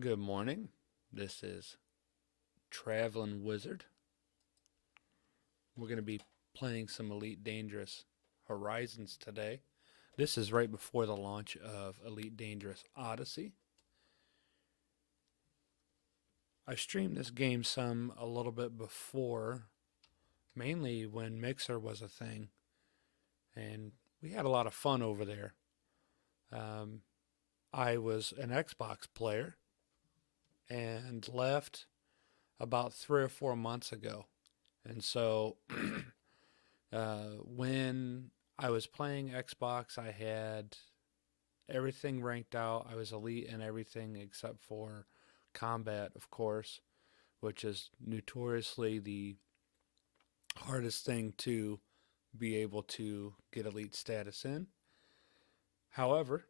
Good morning. This is Travelin Whizzerd. We're going to be playing some Elite Dangerous Horizons today. This is right before the launch of Elite Dangerous Odyssey. I streamed this game a little bit before, mainly when Mixer was a thing, and we had a lot of fun over there. Um, I was an Xbox player and left about 3 or 4 months ago. And so when I was playing Xbox, I had everything ranked out. I was elite in everything except for combat, of course, which is notoriously the hardest thing to be able to get elite status in. However,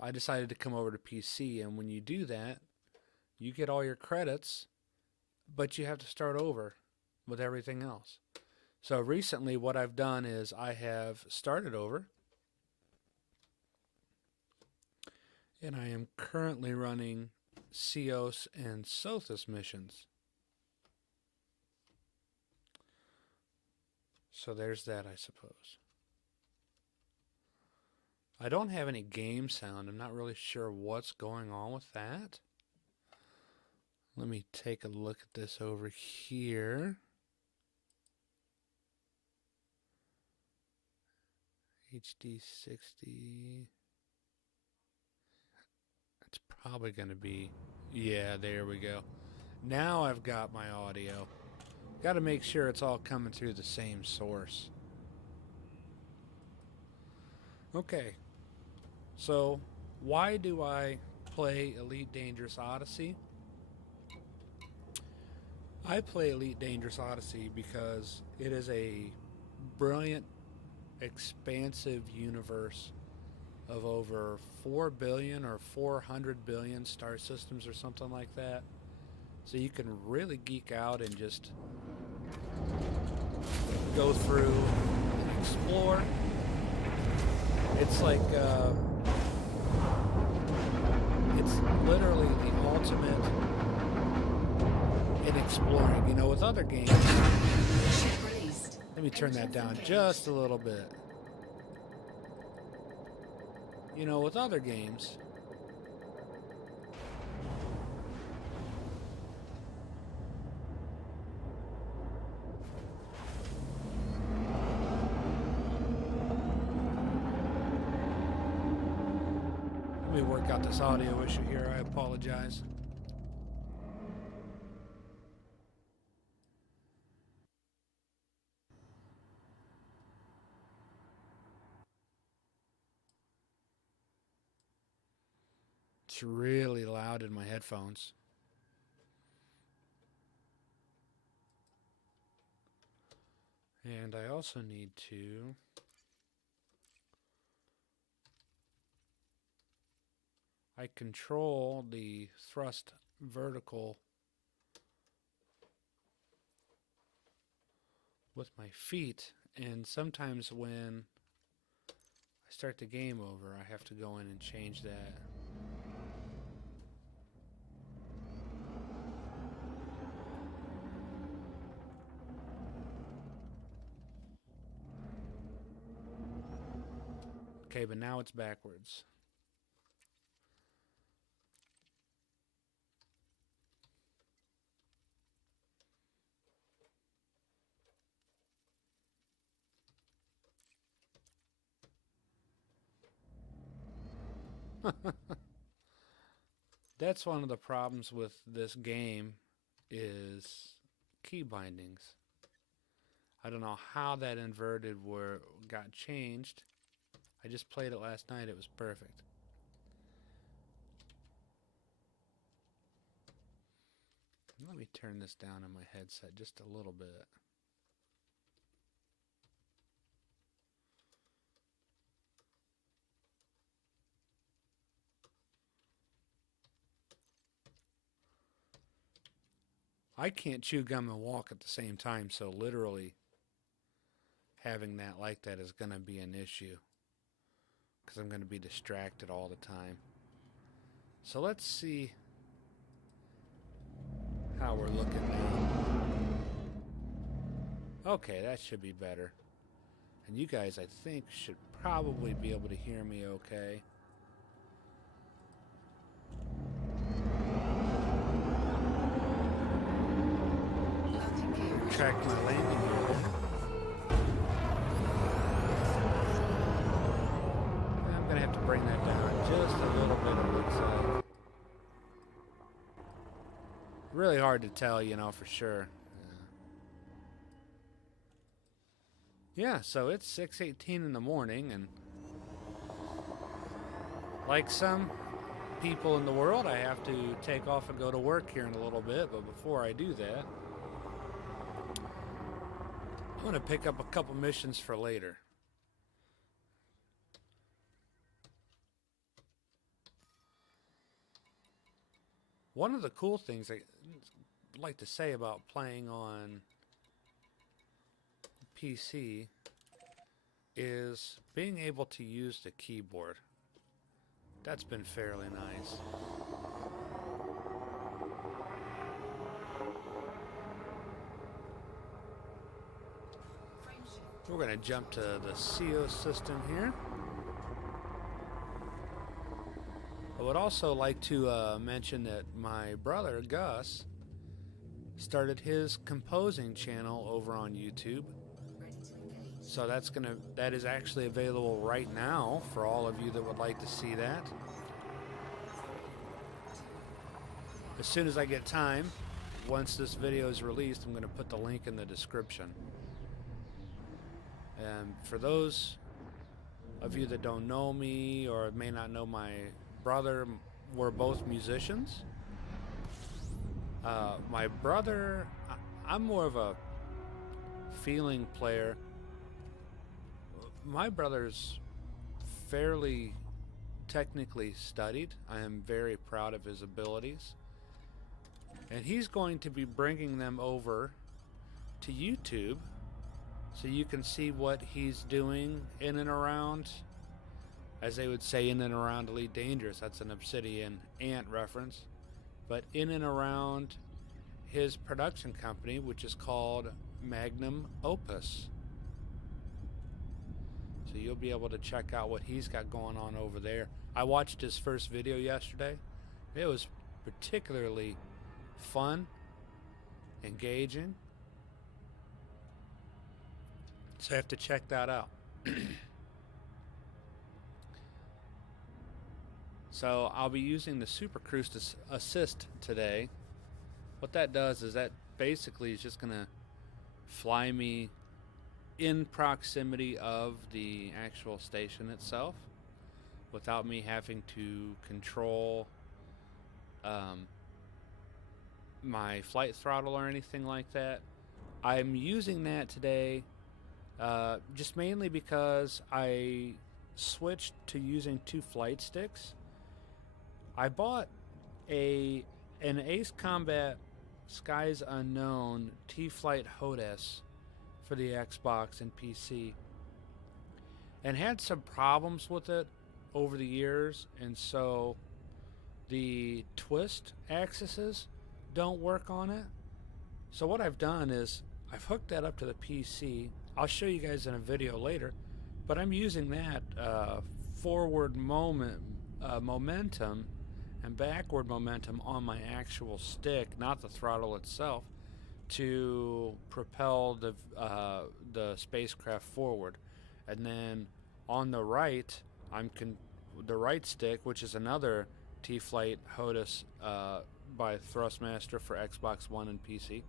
I decided to come over to PC, and when you do that, you get all your credits, but you have to start over with everything else. So recently what I've done is I have started over, and I am currently running Ceos and Sothis missions. So there's that, I suppose. I don't have any game sound. I'm not really sure what's going on with that. Let me take a look at this over here. HD 60. It's probably going to be, yeah, there we go. Now I've got my audio. Got to make sure it's all coming through the same source. Okay, so why do I play Elite Dangerous Odyssey? I play Elite Dangerous Odyssey because it is a brilliant, expansive universe of over 4 billion or 400 billion star systems or something like that. So you can really geek out and just go through and explore. It's like, it's literally the ultimate in exploring. You know, with other games, let me turn that down just a little bit. You know, with other games, let me work out this audio issue here. I apologize. It's really loud in my headphones. And I also need to I control the thrust vertical with my feet, and sometimes when I start the game over, I have to go in and change that. Okay, but now it's backwards. That's one of the problems with this game is key bindings. I don't know how that inverted got changed. I just played it last night. It was perfect. Let me turn this down on my headset just a little bit. I can't chew gum and walk at the same time, so literally having that like that is going to be an issue because I'm going to be distracted all the time. So let's see how we're looking now. Okay, that should be better. And you guys, I think, should probably be able to hear me okay. Track my landing gear. I'm gonna have to bring that down just a little bit, it looks like. Really hard to tell, you know, for sure. Yeah, so it's 6:18 in the morning, and like some people in the world, I have to take off and go to work here in a little bit, but before I do that, I'm going to pick up a couple missions for later. One of the cool things I like to say about playing on PC is being able to use the keyboard. That's been fairly nice. We're going to jump to the CO system here. I would also like to mention that my brother Gus started his composing channel over on YouTube. So that is actually available right now for all of you that would like to see that. As soon as I get time, once this video is released, I'm going to put the link in the description. And for those of you that don't know me or may not know my brother, we're both musicians. My brother, I'm more of a feeling player. My brother's fairly technically studied. I am very proud of his abilities. And he's going to be bringing them over to YouTube so you can see what he's doing in and around, as they would say, in and around Elite Dangerous. That's an Obsidian Ant reference. But in and around his production company, which is called Magnum Opus. So you'll be able to check out what he's got going on over there. I watched his first video yesterday. It was particularly fun, engaging. So I have to check that out. So I'll be using the Super Cruise Assist today. What that does is that basically is just going to fly me in proximity of the actual station itself without me having to control my flight throttle or anything like that. I'm using that today just mainly because I switched to using 2 flight sticks. I bought an Ace Combat Skies Unknown T-Flight HOTAS for the Xbox and PC, and had some problems with it over the years, and so the twist axes don't work on it. So what I've done is I've hooked that up to the PC. I'll show you guys in a video later, but I'm using that forward momentum and backward momentum on my actual stick, not the throttle itself, to propel the spacecraft forward. And then on the right, the right stick, which is another T-Flight HOTAS by Thrustmaster for Xbox One and PC,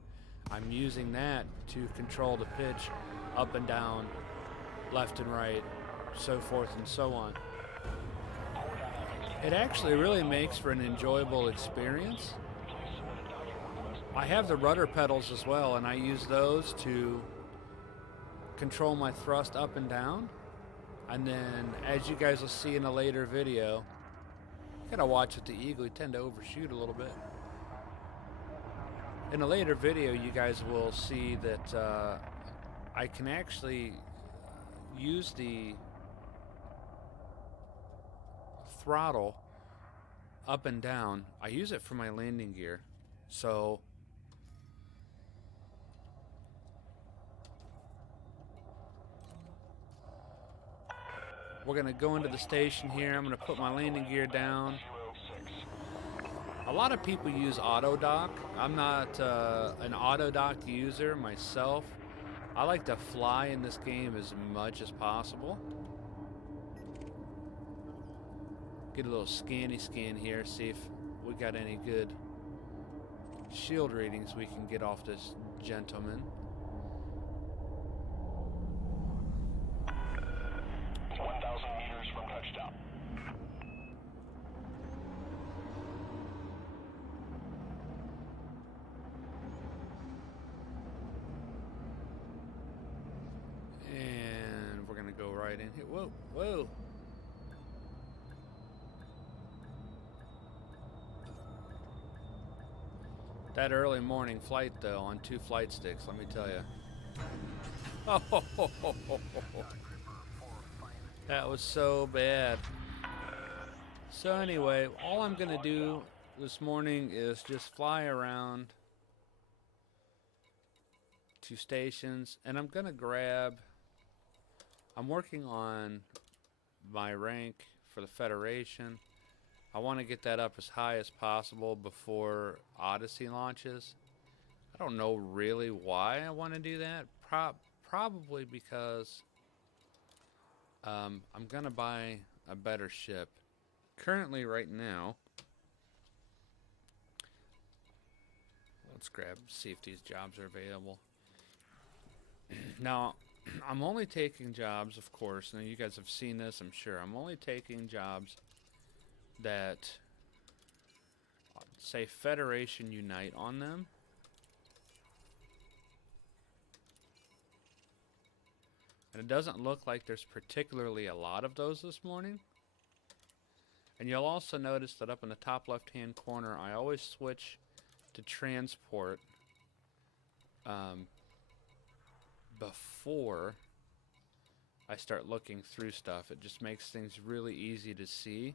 I'm using that to control the pitch up and down, left and right, so forth and so on. It actually really makes for an enjoyable experience. I have the rudder pedals as well, and I use those to control my thrust up and down. And then, as you guys will see in a later video, gotta watch with the Eagle, you tend to overshoot a little bit. In a later video, you guys will see that I can actually use the throttle up and down. I use it for my landing gear. So We're going to go into the station here. I'm going to put my landing gear down. A lot of people use auto dock. I'm not an auto dock user myself. I like to fly in this game as much as possible. Get a little scan here, see if we got any good shield readings we can get off this gentleman. And we're gonna go right in here. Whoa, whoa. That early morning flight, though, on 2 flight sticks, let me tell you. Oh, that was so bad. So anyway, all I'm gonna do this morning is just fly around 2 stations, and I'm gonna grab. I'm working on my rank for the Federation. I want to get that up as high as possible before Odyssey launches. I don't know really why I want to do that. Probably because I'm going to buy a better ship. Currently, right now, let's see if these jobs are available. Now, I'm only taking jobs, of course. Now, you guys have seen this, I'm sure. I'm only taking jobs that say Federation Unite on them. And it doesn't look like there's particularly a lot of those this morning. And you'll also notice that up in the top left-hand corner, I always switch to transport before I start looking through stuff. It just makes things really easy to see.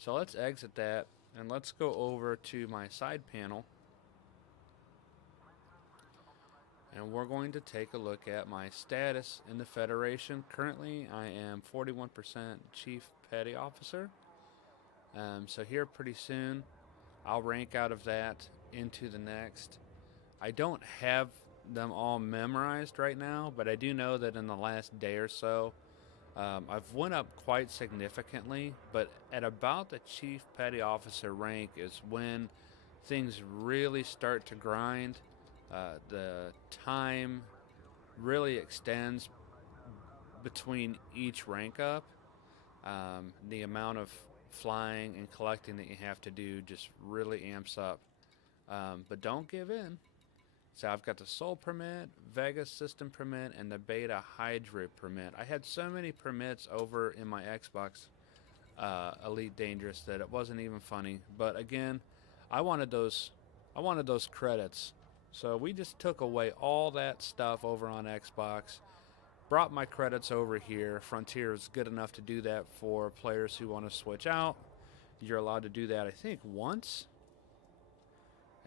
So let's exit that and let's go over to my side panel, and we're going to take a look at my status in the Federation. Currently I am 41% Chief Petty Officer. So here pretty soon I'll rank out of that into the next. I don't have them all memorized right now, but I do know that in the last day or so I've went up quite significantly, but at about the Chief Petty Officer rank is when things really start to grind. The time really extends between each rank up. The amount of flying and collecting that you have to do just really amps up. But don't give in. So I've got the Soul permit, Vega system permit, and the Beta Hydra permit. I had so many permits over in my Xbox Elite Dangerous that it wasn't even funny. But again, I wanted those credits. So we just took away all that stuff over on Xbox, brought my credits over here. Frontier is good enough to do that for players who want to switch out. You're allowed to do that, I think, once.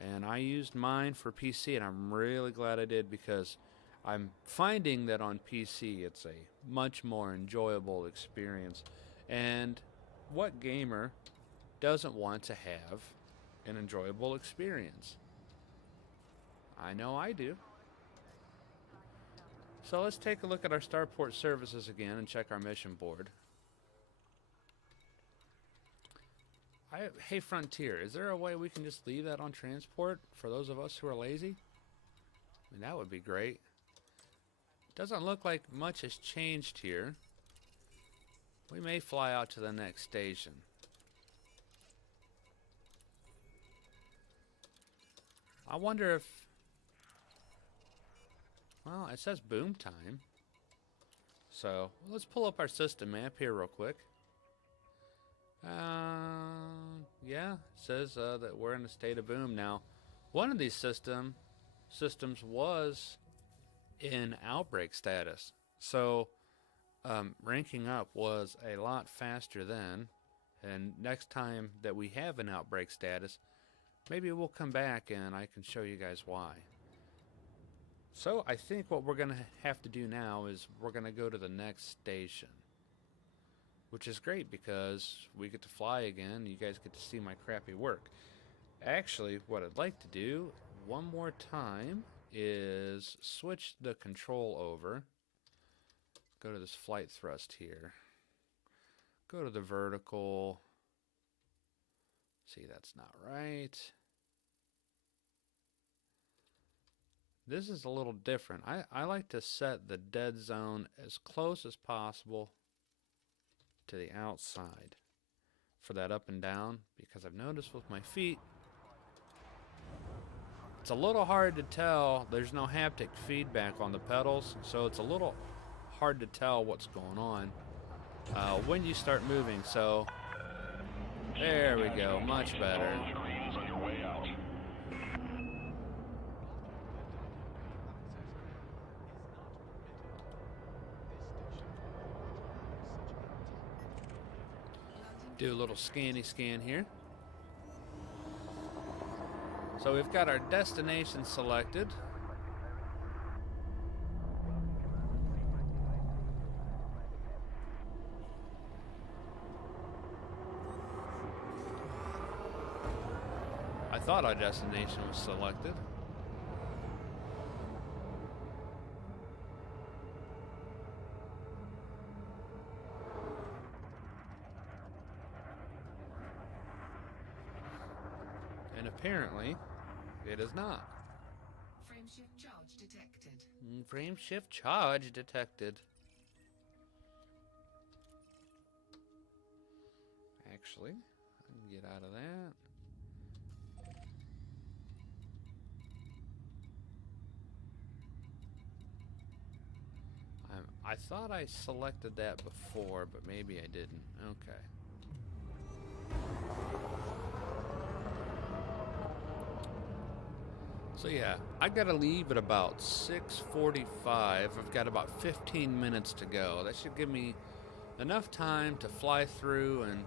And I used mine for PC, and I'm really glad I did, because I'm finding that on PC it's a much more enjoyable experience. And what gamer doesn't want to have an enjoyable experience? I know I do. So let's take a look at our starport services again and check our mission board. Hey Frontier, is there a way we can just leave that on transport for those of us who are lazy? I mean, that would be great. Doesn't look like much has changed here. We may fly out to the next station. I wonder if... Well, it says boom time. So, let's pull up our system map here real quick. Yeah, it says that we're in a state of boom now. One of these systems was in outbreak status, so ranking up was a lot faster then. And next time that we have an outbreak status, maybe we'll come back and I can show you guys why. So I think what we're gonna have to do now is we're gonna go to the next station. which is great because we get to fly again. You guys get to see my crappy work. Actually, what I'd like to do one more time is switch the control over. Go to this flight thrust here. Go to the vertical. See, that's not right. This is a little different. I like to set the dead zone as close as possible to the outside for that up and down, because I've noticed with my feet, it's a little hard to tell. There's no haptic feedback on the pedals, so it's a little hard to tell what's going on when you start moving. So there we go, much better. Do a little scanny scan here. So we've got our destination selected. I thought our destination was selected. And apparently, it is not. Frame shift charge detected. Frame shift charge detected. Actually, I can get out of that. I thought I selected that before, but maybe I didn't. Okay. So yeah, I gotta leave at about 6:45. I've got about 15 minutes to go. That should give me enough time to fly through and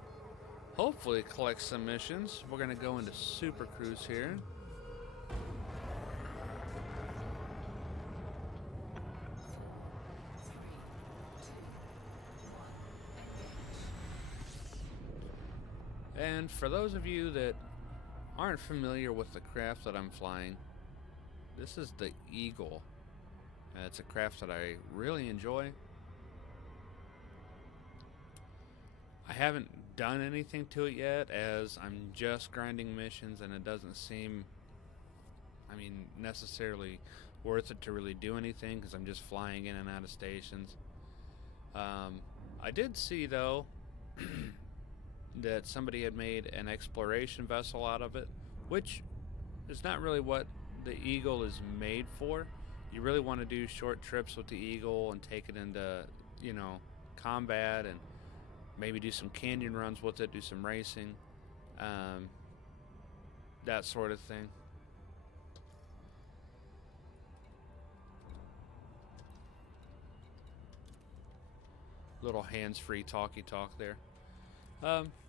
hopefully collect some missions. We're gonna go into Super Cruise here. And for those of you that aren't familiar with the craft that I'm flying, this is the Eagle. It's a craft that I really enjoy. I haven't done anything to it yet, as I'm just grinding missions, and it doesn't seem, necessarily worth it to really do anything, because I'm just flying in and out of stations. I did see, though, that somebody had made an exploration vessel out of it, which is not really what the Eagle is made for. You really want to do short trips with the Eagle and take it into, combat, and maybe do some canyon runs with it, do some racing, that sort of thing. Little hands-free talky talk there.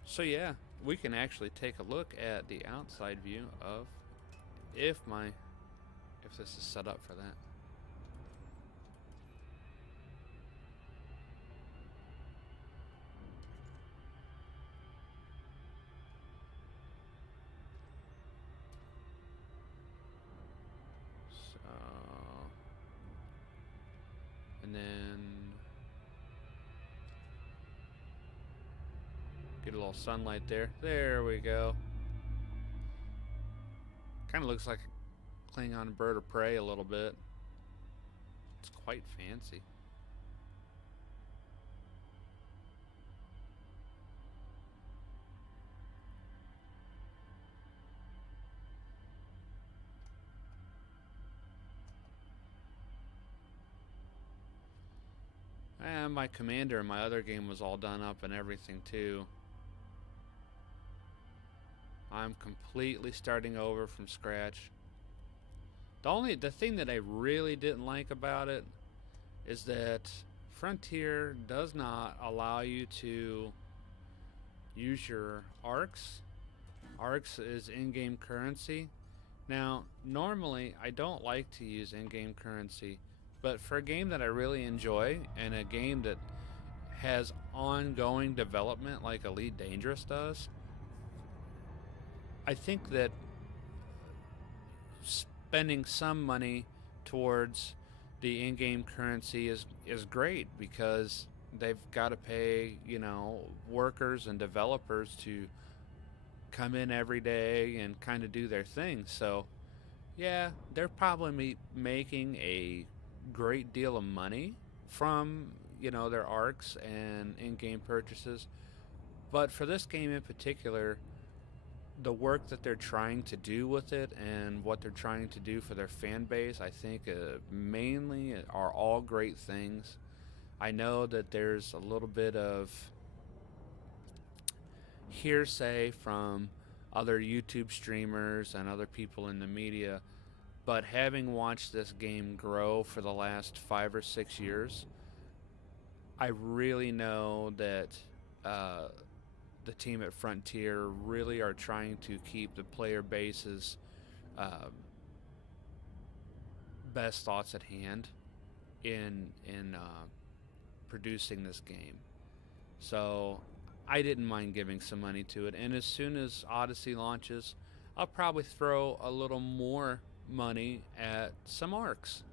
So yeah, we can actually take a look at the outside view of if this is set up for that. So, and then get a little sunlight there. There we go. Kind of looks like a Klingon bird of prey a little bit. It's quite fancy. And my commander in my other game was all done up and everything too. I'm completely starting over from scratch. The thing that I really didn't like about it is that Frontier does not allow you to use your ARCs. ARCs is in-game currency. Now, normally I don't like to use in-game currency, but for a game that I really enjoy and a game that has ongoing development like Elite Dangerous does, I think that spending some money towards the in-game currency is great, because they've got to pay, workers and developers to come in every day and kind of do their thing. So yeah, they're probably making a great deal of money from, their arcs and in-game purchases. But for this game in particular, the work that they're trying to do with it and what they're trying to do for their fan base, I think mainly are all great things. I know that there's a little bit of hearsay from other YouTube streamers and other people in the media, but having watched this game grow for the last 5 or 6 years, I really know that the team at Frontier really are trying to keep the player base's uh, best thoughts at hand in producing this game. So I didn't mind giving some money to it, and as soon as Odyssey launches, I'll probably throw a little more money at some arcs.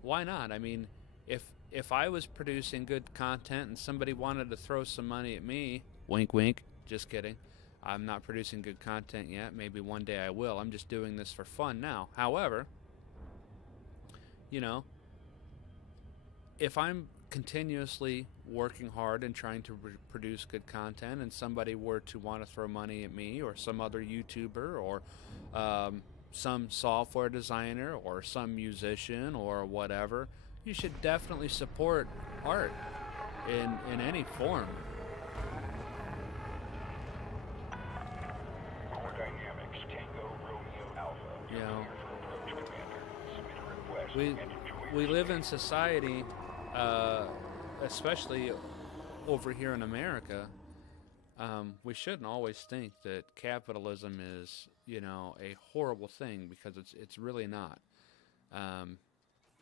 Why not? I mean, if I was producing good content and somebody wanted to throw some money at me, wink wink, just kidding. I'm not producing good content yet. Maybe one day I will. I'm just doing this for fun now. However, if I'm continuously working hard and trying to produce good content, and somebody were to want to throw money at me or some other YouTuber or some software designer or some musician or whatever, you should definitely support art in any form. Core Dynamics, Tango, Romeo, Alpha. You know, Approach Commander. Submit a request we and enjoy we your live in society, especially over here in America. We shouldn't always think that capitalism is, a horrible thing, because it's really not.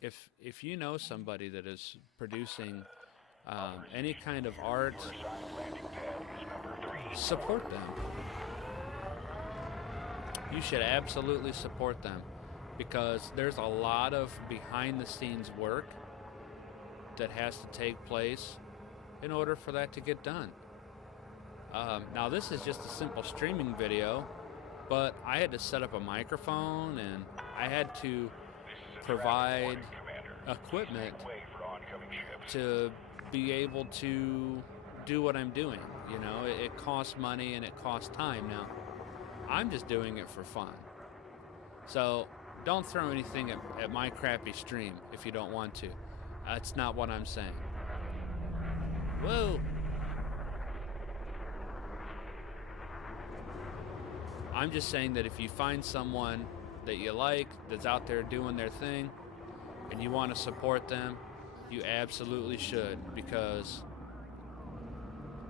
If you know somebody that is producing any kind of art, assigned landing pad is number 3. support them. You should absolutely support them, because there's a lot of behind the scenes work that has to take place in order for that to get done. Now this is just a simple streaming video, but I had to set up a microphone, and I had to provide equipment to be able to do what I'm doing. It costs money and it costs time. Now, I'm just doing it for fun. So don't throw anything at my crappy stream if you don't want to. That's not what I'm saying. Whoa! I'm just saying that if you find someone that you like, that's out there doing their thing, and you want to support them, you absolutely should, because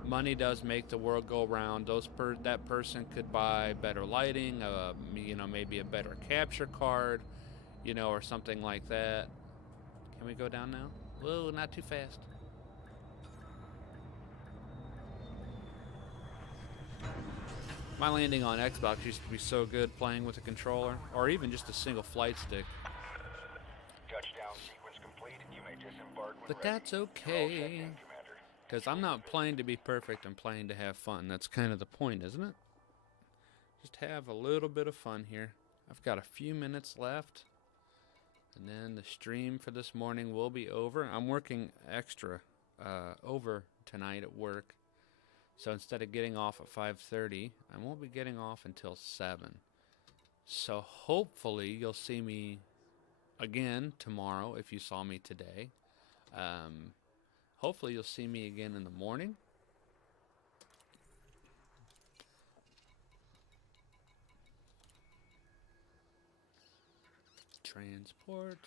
money does make the world go round. That person could buy better lighting, maybe a better capture card, or something like that. Can we go down now? Whoa, not too fast. My landing on Xbox used to be so good playing with a controller, or even just a single flight stick. Touchdown sequence complete. You may disembark when But ready. that's You're all okay, set then, Commander. because I'm not playing to be perfect, I'm playing to have fun. That's kind of the point, isn't it? Just have a little bit of fun here. I've got a few minutes left, and then the stream for this morning will be over. I'm working extra over tonight at work. So instead of getting off at 5:30, I won't be getting off until 7. So hopefully you'll see me again tomorrow if you saw me today. Hopefully you'll see me again in the morning. Transport.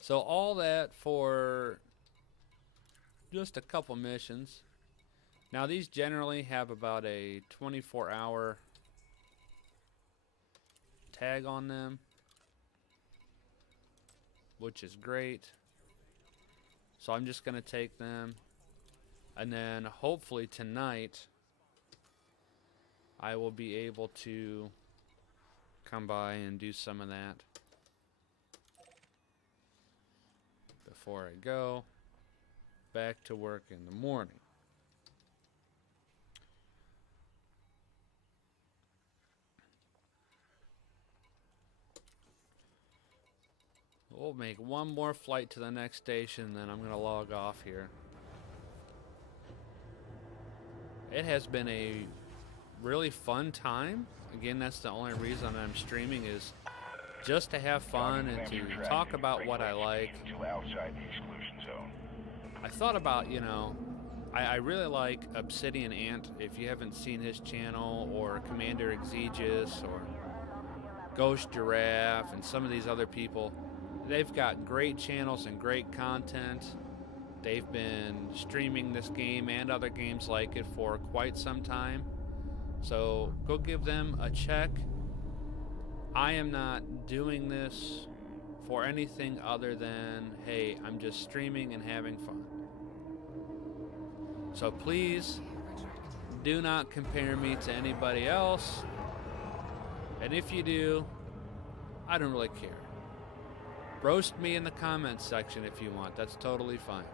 So all that for just a couple missions. Now these generally have about a 24-hour tag on them. which is great. So I'm just going to take them. And then hopefully tonight I will be able to come by and do some of that before I go back to work in the morning. We'll make one more flight to the next station, then I'm going to log off here. It has been a really fun time. Again, that's the only reason I'm streaming, is just to have fun and to talk about what I like. Outside the exclusion zone. I thought about, you know, I really like Obsidian Ant. If you haven't seen his channel, or Commander Exegius, or Ghost Giraffe, and some of these other people, they've got great channels and great content. They've been streaming this game and other games like it for quite some time. So go give them a check. I am not doing this for anything other than, hey, I'm just streaming and having fun. So please do not compare me to anybody else. And if you do, I don't really care. Roast me in the comments section if you want. That's totally fine.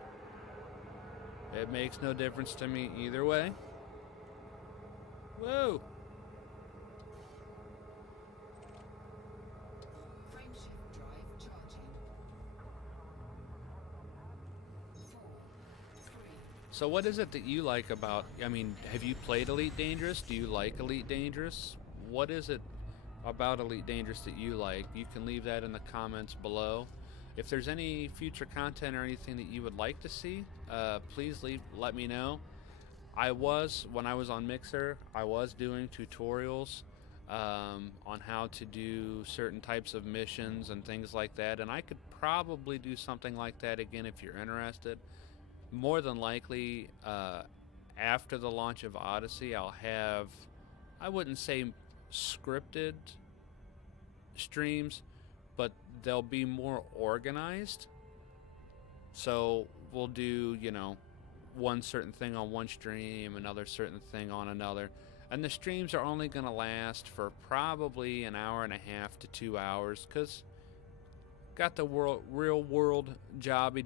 It makes no difference to me either way. Whoa! Frameshift drive charging. 4, 3. So what is it that you like about, I mean, have you played Elite Dangerous? Do you like Elite Dangerous? What is it about Elite Dangerous that you like? You can leave that in the comments below. If there's any future content or anything that you would like to see, please let me know. When I was on Mixer, I was doing tutorials on how to do certain types of missions and things like that, and I could probably do something like that again if you're interested. More than likely, after the launch of Odyssey, I'll have, I wouldn't say scripted streams, but they'll be more organized. So we'll do, you know, one certain thing on one stream, another certain thing on another, and the streams are only going to last for probably an hour and a half to 2 hours, because got the real world job,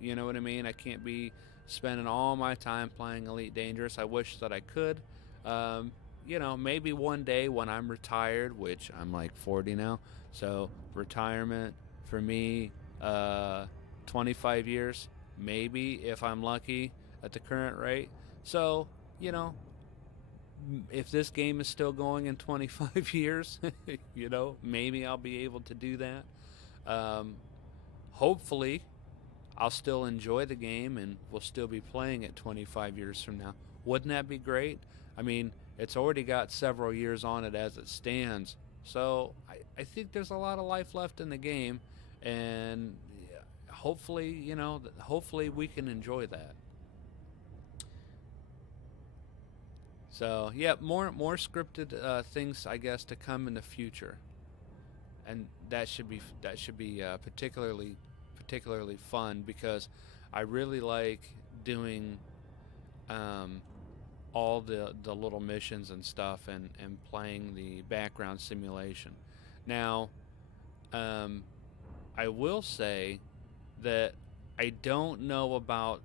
you know what I mean? I can't be spending all my time playing Elite Dangerous. I wish that I could. You know, maybe one day when I'm retired, which I'm like 40 now, so retirement for me, 25 years, maybe, if I'm lucky at the current rate. So, you know, if this game is still going in 25 years, you know, maybe I'll be able to do that. Hopefully, I'll still enjoy the game and we'll still be playing it 25 years from now. Wouldn't that be great? I mean, it's already got several years on it as it stands. So I think there's a lot of life left in the game, and hopefully, you know, hopefully we can enjoy that. So yeah, more scripted things, I guess, to come in the future, and that should be particularly fun, because I really like doing all the little missions and stuff, and playing the background simulation. Now, I will say that I don't know about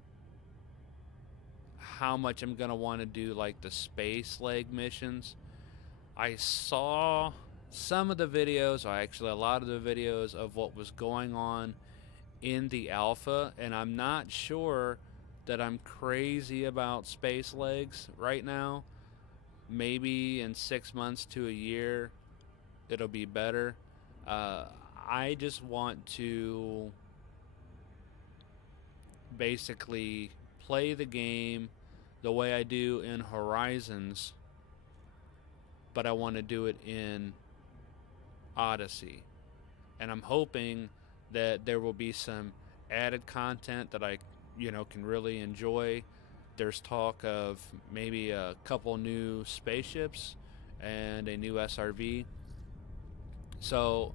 how much I'm going to want to do like the space leg missions. I saw some of the videos, or actually a lot of the videos, of what was going on in the alpha, and I'm not sure that I'm crazy about space legs right now. Maybe in 6 months to a year it'll be better. I just want to basically play the game the way I do in Horizons, but I want to do it in Odyssey. And I'm hoping that there will be some added content that I, you know, can really enjoy. There's talk of maybe a couple new spaceships and a new SRV. So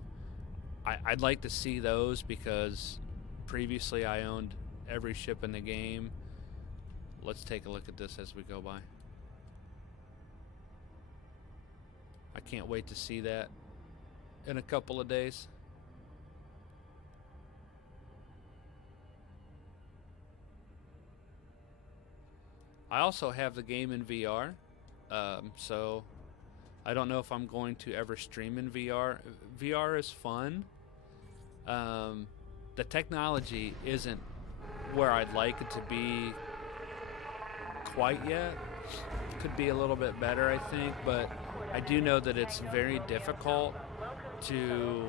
I'd like to see those because previously I owned every ship in the game. Let's take a look at this as we go by. I can't wait to see that in a couple of days. I also have the game in VR, so I don't know if I'm going to ever stream in VR. VR is fun. The technology isn't where I'd like it to be quite yet. Could be a little bit better, I think, but I do know that it's very difficult to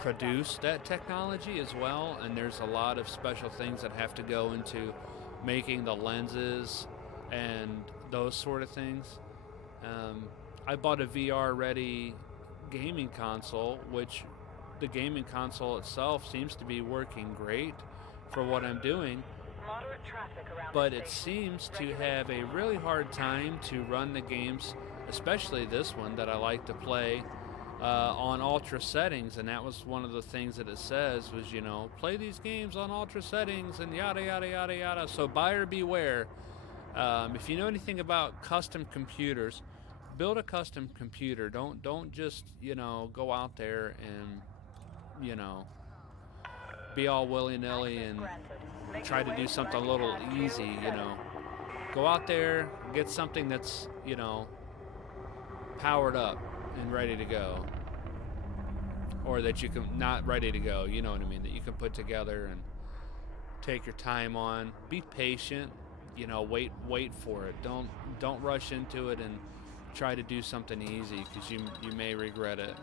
produce that technology as well, and there's a lot of special things that have to go into making the lenses and those sort of things. I bought a VR ready gaming console, which the gaming console itself seems to be working great for what I'm doing, but it seems to have a really hard time to run the games, especially this one that I like to play on ultra settings. And that was one of the things that it says was, you know, play these games on ultra settings and yada yada yada yada. So buyer beware. If you know anything about custom computers, build a custom computer. Don't just, you know, go out there and, you know, be all willy-nilly and try to do something a little easy, you know. Go out there, get something that's, you know, powered up and ready to go. Or that you can, not ready to go, you know what I mean, that you can put together and take your time on. Be patient, you know, wait for it. Don't rush into it and try to do something easy, because you may regret it.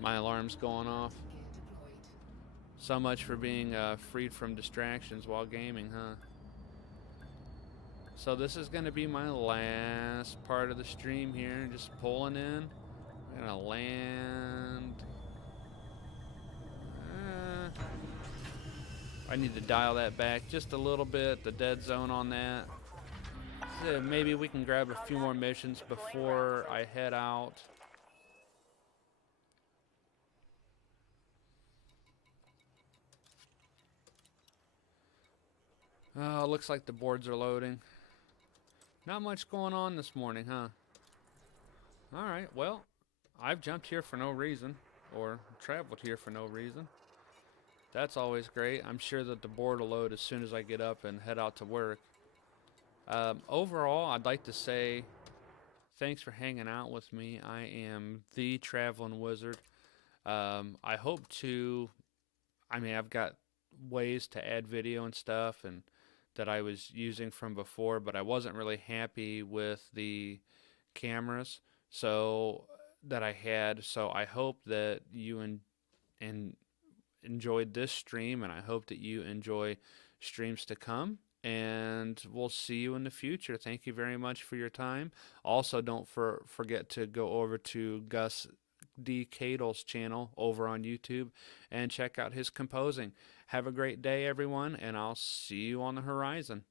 My alarm's going off. Gear deployed. So much for being freed from distractions while gaming, huh? So this is going to be my last part of the stream here. Just pulling in. I'm going to land. I need to dial that back just a little bit. The dead zone on that. So maybe we can grab a few more missions before I head out. Oh, looks like the boards are loading. Not much going on this morning, huh? Alright, well, I've jumped here for no reason, or traveled here for no reason. That's always great. I'm sure that the board will load as soon as I get up and head out to work. Overall, I'd like to say thanks for hanging out with me. I am the Travelin' Whizzerd. I hope to, I mean, I've got ways to add video and stuff and that I was using from before, but I wasn't really happy with the cameras so that I had. So I hope that you enjoyed this stream, and I hope that you enjoy streams to come. And we'll see you in the future. Thank you very much for your time. Also, don't forget to go over to Gus D. Cadle's channel over on YouTube and check out his composing. Have a great day, everyone, and I'll see you on the horizon.